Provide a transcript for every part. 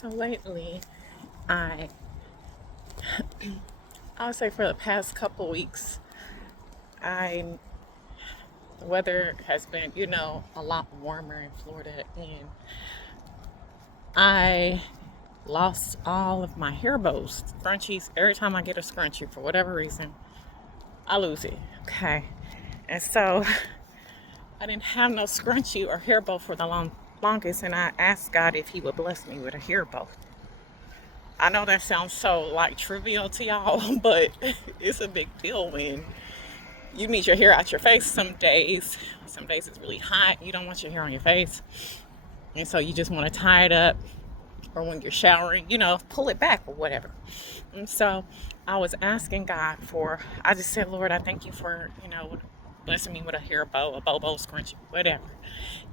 So lately, I I would say for the past couple weeks, I the weather has been, a lot warmer in Florida, and I lost all of my hair bows, scrunchies. Every time I get a scrunchie, for whatever reason, I lose it. Okay, and so I didn't have no scrunchie or hair bow for the longest, and I asked God if He would bless me with a hair bow. I know that sounds so like trivial to y'all, but it's a big deal when you need your hair out your face some days it's really hot, you don't want your hair on your face, and so you just want to tie it up, or when you're showering, pull it back or whatever. And so I was asking God I just said, Lord, I thank you for blessing me with a hair bow, a bobo, scrunchie, whatever.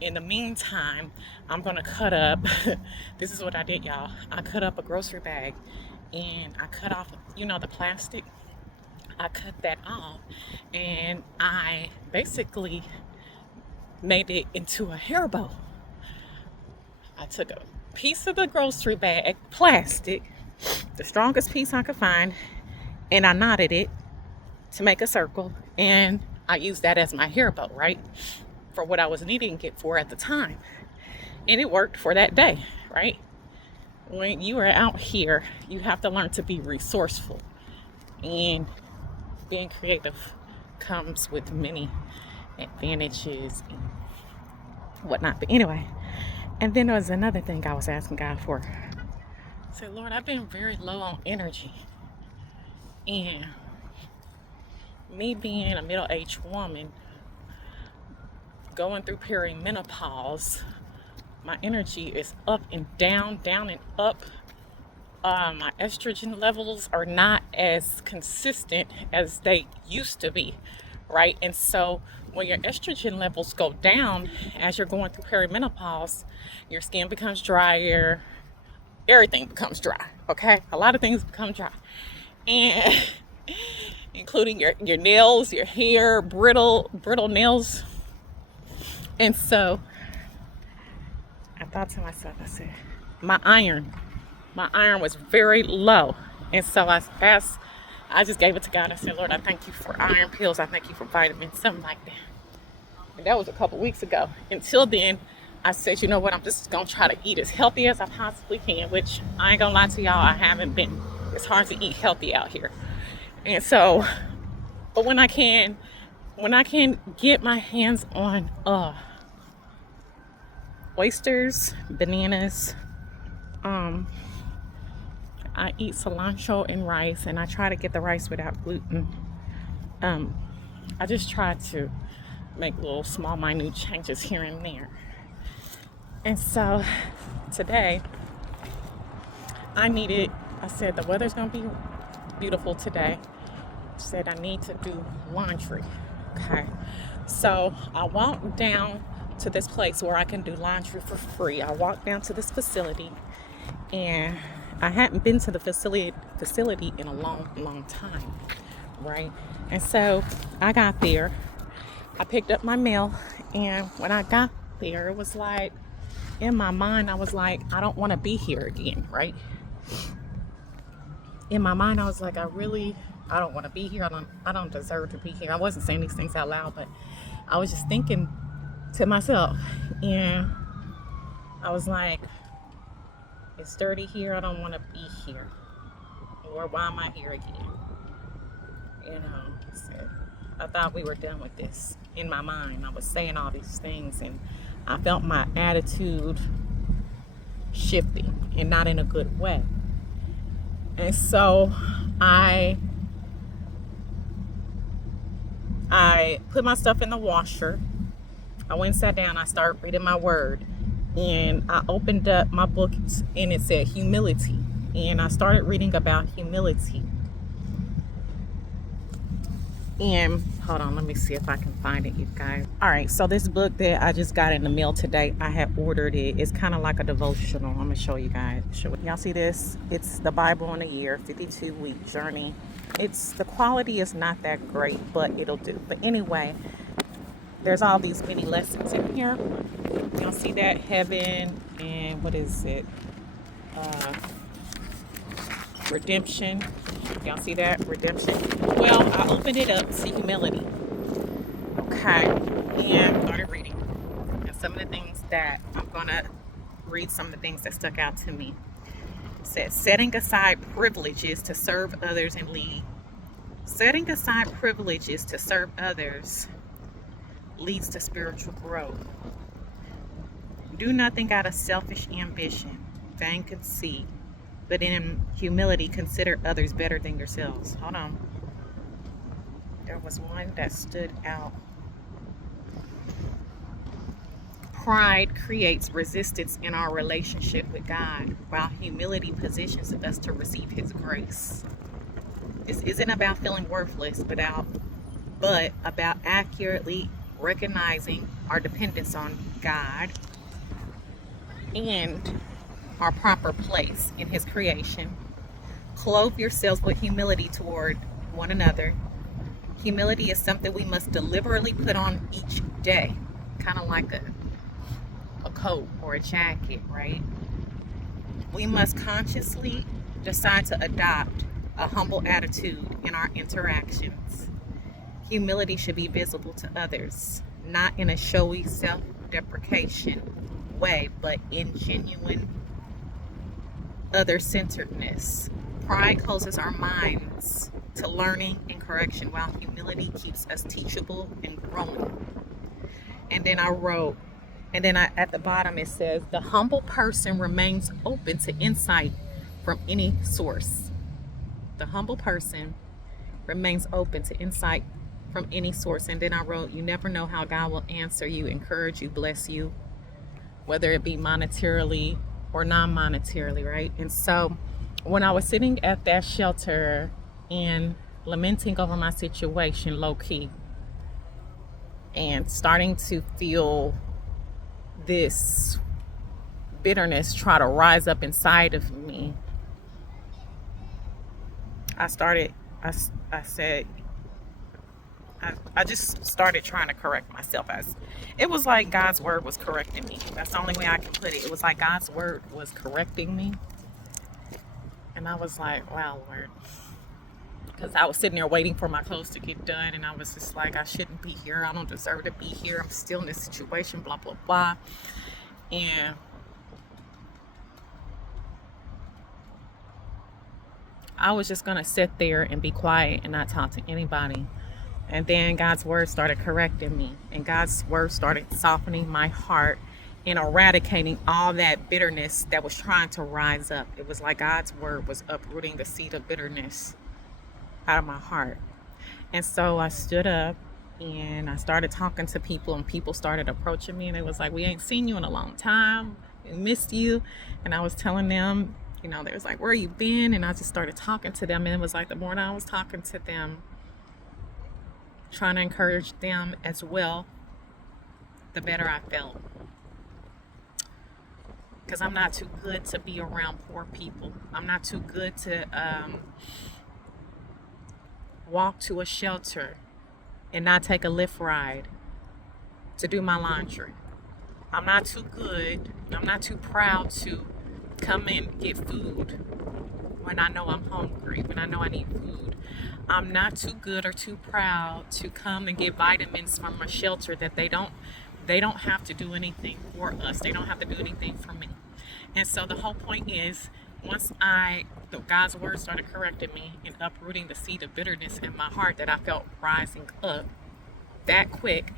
In the meantime, I'm gonna cut up this is what I did, y'all. I cut up a grocery bag, and I cut off the plastic. I cut that off, and I basically made it into a hair bow. I took a piece of the grocery bag, plastic, the strongest piece I could find, and I knotted it to make a circle, and I used that as my hair bow, right? For what I was needing it for at the time. And it worked for that day, right? When you are out here, you have to learn to be resourceful, and being creative comes with many advantages and whatnot. But anyway, and then there was another thing I was asking God for. I said, Lord, I've been very low on energy, and me being a middle-aged woman going through perimenopause, my energy is up and down, down and up. My estrogen levels are not as consistent as they used to be, right? And so when your estrogen levels go down as you're going through perimenopause, your skin becomes drier, everything becomes dry, okay? A lot of things become dry, and including your nails, your hair, brittle nails. And so I thought to myself, I said, my iron was very low. And so I just gave it to God. I said, Lord, I thank you for iron pills. I thank you for vitamins, something like that. And that was a couple weeks ago. Until then, I said, you know what, I'm just going to try to eat as healthy as I possibly can, which I ain't going to lie to y'all, I haven't been. It's hard to eat healthy out here. And so, but when I can get my hands on oysters, bananas, I eat cilantro and rice, and I try to get the rice without gluten. I just try to make little small minute changes here and there. And so today I said the weather's gonna be beautiful today. I said I need to do laundry. Okay. So I walked down to this place where I can do laundry for free. I walked down to this facility, and I hadn't been to the facility in a long time, right? And so I got there, I picked up my mail, and when I got there, it was like, in my mind, I was like, I don't want to be here again, right? In my mind, I was like, I don't want to be here. I don't deserve to be here. I wasn't saying these things out loud, but I was just thinking to myself, and I was like, it's dirty here. I don't want to be here. Or why am I here again? So I thought we were done with this. In my mind, I was saying all these things, and I felt my attitude shifting, and not in a good way. And so I put my stuff in the washer. I went and sat down. I started reading my word. And I opened up my book, and it said humility. And I started reading about humility. And hold on, let me see if I can find it, you guys. All right, so this book that I just got in the mail today, I had ordered it. It's kind of like a devotional. I'm gonna show you guys. Y'all see this? It's the Bible in a Year, 52-week journey. The quality is not that great, but it'll do. But anyway, there's all these mini lessons in here. Y'all see that? Heaven and what is it? uh, redemption. Y'all see that? Redemption. Well, I opened it up to humility. Okay. And started reading. And some of the things that I'm going to read, some of the things that stuck out to me. It says, setting aside privileges to serve others and lead. Setting aside privileges to serve others leads to spiritual growth. Do nothing out of selfish ambition, vain conceit, but in humility consider others better than yourselves. Hold on. There was one that stood out. Pride creates resistance in our relationship with God, while humility positions us to receive His grace. This isn't about feeling worthless, but about accurately recognizing our dependence on God and our proper place in His creation. Clothe yourselves with humility toward one another. Humility is something we must deliberately put on each day, kind of like a coat or a jacket, right? We must consciously decide to adopt a humble attitude in our interactions. Humility should be visible to others, not in a showy self-deprecation way, but in genuine other-centeredness. Pride closes our minds to learning and correction, while humility keeps us teachable and growing. And then at the bottom it says, the humble person remains open to insight from any source. The humble person remains open to insight from any source. And then I wrote, you never know how God will answer you, encourage you, bless you, whether it be monetarily or non-monetarily, right? And so when I was sitting at that shelter and lamenting over my situation low-key and starting to feel this bitterness try to rise up inside of me, I just started trying to correct myself. As it was like God's word was correcting me. That's the only way I can put it. It was like God's word was correcting me. And I was like, wow, Lord. Because I was sitting there waiting for my clothes to get done. And I was just like, I shouldn't be here. I don't deserve to be here. I'm still in this situation, blah, blah, blah. And I was just going to sit there and be quiet and not talk to anybody. And then God's word started correcting me. And God's word started softening my heart and eradicating all that bitterness that was trying to rise up. It was like God's word was uprooting the seed of bitterness out of my heart. And so I stood up and I started talking to people, and people started approaching me, and it was like, we ain't seen you in a long time. We missed you. And I was telling them, they was like, where you been? And I just started talking to them. And it was like the more I was talking to them, trying to encourage them as well, the better I felt. Because I'm not too good to be around poor people. I'm not too good to walk to a shelter and not take a Lyft ride to do my laundry. I'm not too good. I'm not too proud to come and get food when I know I'm hungry, when I know I need food. I'm not too good or too proud to come and get vitamins from a shelter that they don't have to do anything for us. They don't have to do anything for me. And so the whole point is, once God's word started correcting me and uprooting the seed of bitterness in my heart that I felt rising up that quick,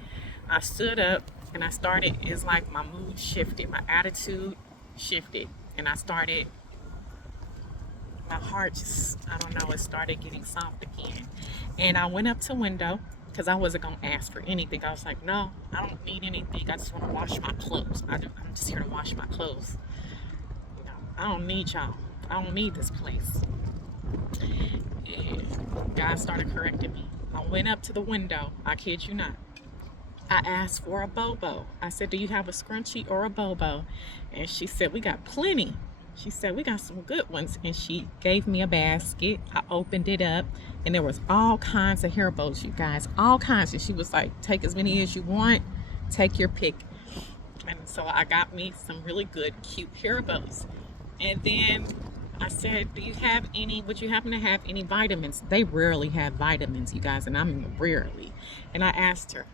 I stood up and it's like my mood shifted, my attitude shifted, and my heart it started getting soft again. And I went up to the window because I wasn't going to ask for anything. I was like, no, I don't need anything. I just want to wash my clothes. I'm just here to wash my clothes. I don't need y'all. I don't need this place. And God started correcting me. I went up to the window. I kid you not. I asked for a bobo. I said, do you have a scrunchie or a bobo? And she said, we got plenty. She said, we got some good ones. And she gave me a basket. I opened it up, and there was all kinds of hair bows, you guys. All kinds. And she was like, take as many as you want. Take your pick. And so I got me some really good, cute hair bows. And then I said, would you happen to have any vitamins? They rarely have vitamins, you guys, and I mean rarely. And I asked her,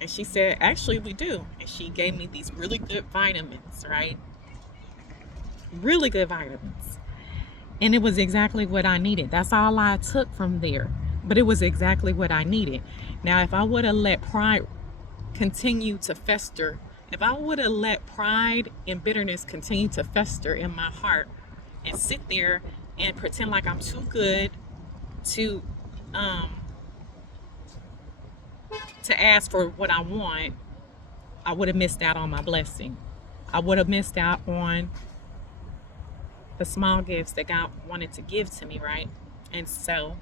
and she said, actually, we do. And she gave me these really good vitamins, right? Really good vitamins. And it was exactly what I needed. That's all I took from there. But it was exactly what I needed. Now, if I would have let pride continue to fester, if I would have let pride and bitterness continue to fester in my heart and sit there and pretend like I'm too good to ask for what I want, I would have missed out on my blessing. I would have missed out on the small gifts that God wanted to give to me, right? And so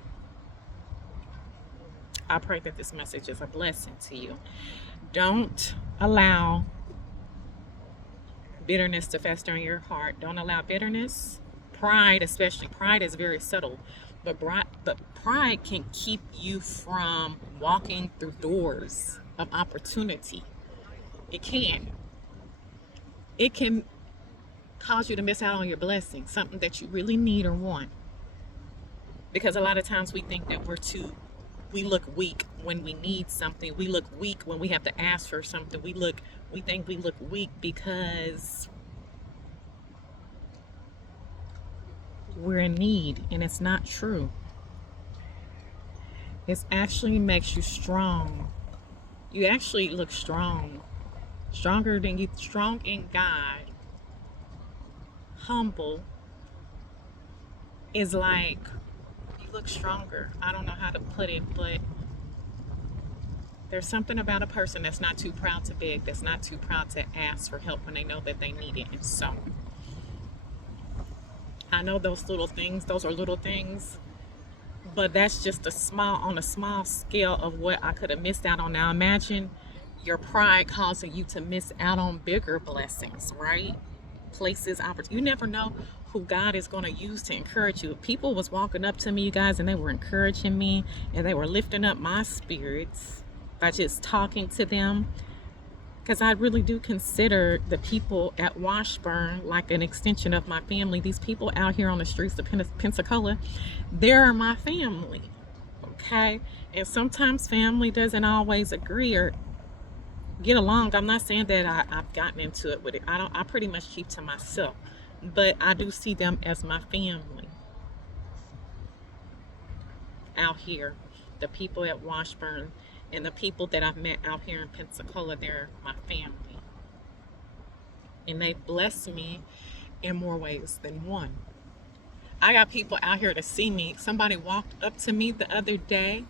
I pray that this message is a blessing to you. Don't allow bitterness to fester in your heart. Don't allow bitterness, pride, especially. Pride is very subtle, but pride can keep you from walking through doors of opportunity. It can. It can cause you to miss out on your blessing, something that you really need or want. Because a lot of times we think that we look weak when we need something. We look weak when we have to ask for something. We think we look weak because we're in need, and it's not true. It actually makes you strong. You actually look strong. Strong in God. Humble is like you look stronger. I don't know how to put it, but there's something about a person that's not too proud to beg, that's not too proud to ask for help when they know that they need it. And so I know those are little things, but that's just on a small scale of what I could have missed out on. Now imagine your pride causing you to miss out on bigger blessings, right? Places, opportunities. You never know who God is going to use to encourage you. People was walking up to me, you guys, and they were encouraging me, and they were lifting up my spirits by just talking to them. Because I really do consider the people at Washburn like an extension of my family. These people out here on the streets of Pensacola, they're my family. Okay? And sometimes family doesn't always agree or get along. I'm not saying that I've gotten into it with it. I pretty much keep to myself. But I do see them as my family out here. The people at Washburn and the people that I've met out here in Pensacola, they're my family. And they bless me in more ways than one. I got people out here to see me. Somebody walked up to me the other day,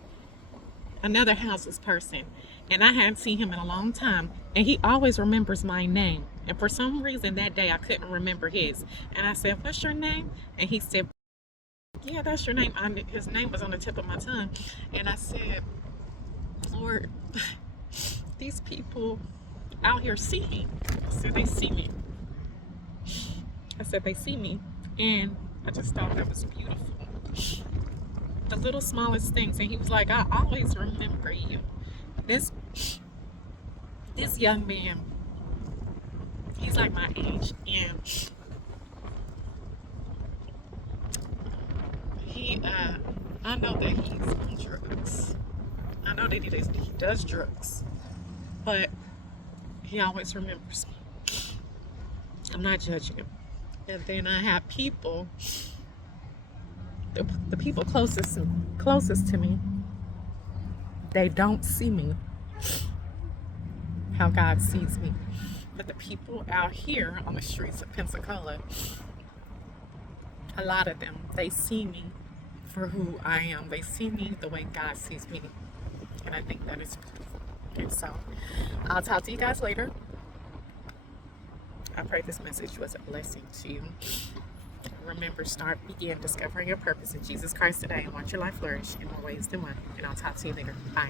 another houseless person, and I hadn't seen him in a long time, and he always remembers my name. And for some reason that day I couldn't remember his. And I said, "What's your name?" And he said, "Yeah, that's your name." His name was on the tip of my tongue. And I said, "Lord, these people out here see me." I said, "They see me." I said, "They see me." And I just thought that was beautiful. The little smallest things. And he was like, "I always remember you." This young man, he's like my age, and I know that he's on drugs. I know that he does drugs, but he always remembers me. I'm not judging him. And then I have people, the people closest to me, they don't see me how God sees me. But the people out here on the streets of Pensacola, a lot of them, they see me for who I am. They see me the way God sees me. And I think that is beautiful. And so I'll talk to you guys later. I pray this message was a blessing to you. Remember, begin discovering your purpose in Jesus Christ today and watch your life flourish in more ways than one. And I'll talk to you later. Bye.